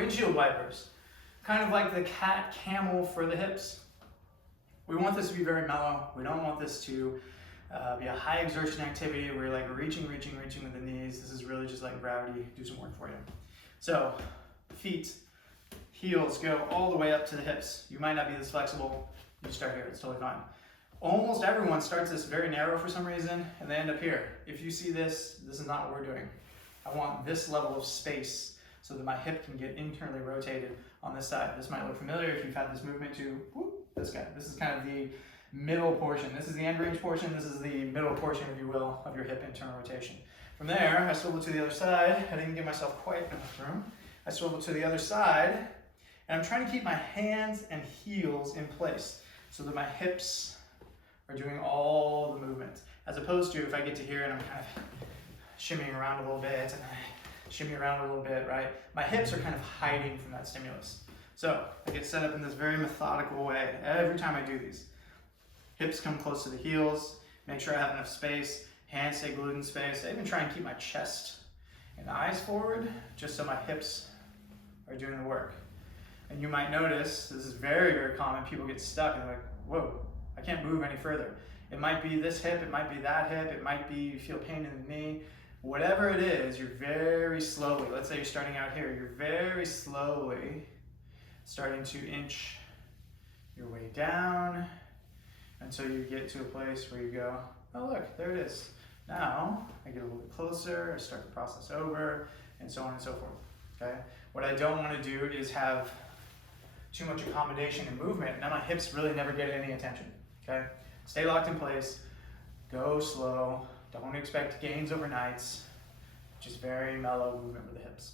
Windshield wipers, kind of like the cat camel for the hips. We want this to be very mellow. We don't want this to be a high exertion activity where you're like reaching with the knees. This is really just letting gravity do some work for you. So feet, heels go all the way up to the hips. You might not be this flexible. You start here, it's totally fine. Almost everyone starts this very narrow for some reason and they end up here. If you see this, this is not what we're doing. I want this level of space so that my hip can get internally rotated on this side. This might look familiar if you've had this movement to this guy. This is kind of the middle portion. This is the end range portion. This is the middle portion, if you will, of your hip internal rotation. From there, I swivel to the other side. I didn't give myself quite enough room. I swivel to the other side, and I'm trying to keep my hands and heels in place so that my hips are doing all the movement. As opposed to if I get to here and I'm kind of shimmying around a little bit and I shimmy around a little bit, right? My hips are kind of hiding from that stimulus. So I get set up in this very methodical way every time I do these. Hips come close to the heels, make sure I have enough space, hands stay glued in space. I even try and keep my chest and eyes forward just so my hips are doing the work. And you might notice, this is very, very common, people get stuck and they're like, whoa, I can't move any further. It might be this hip, it might be that hip, it might be you feel pain in the knee. Whatever it is, you're very slowly, let's say you're starting out here, you're very slowly starting to inch your way down until you get to a place where you go, oh look, there it is. Now, I get a little bit closer, I start the process over, and so on and so forth, okay? What I don't want to do is have too much accommodation and movement. Now my hips really never get any attention, okay? Stay locked in place, go slow, don't expect gains overnight, just very mellow movement with the hips.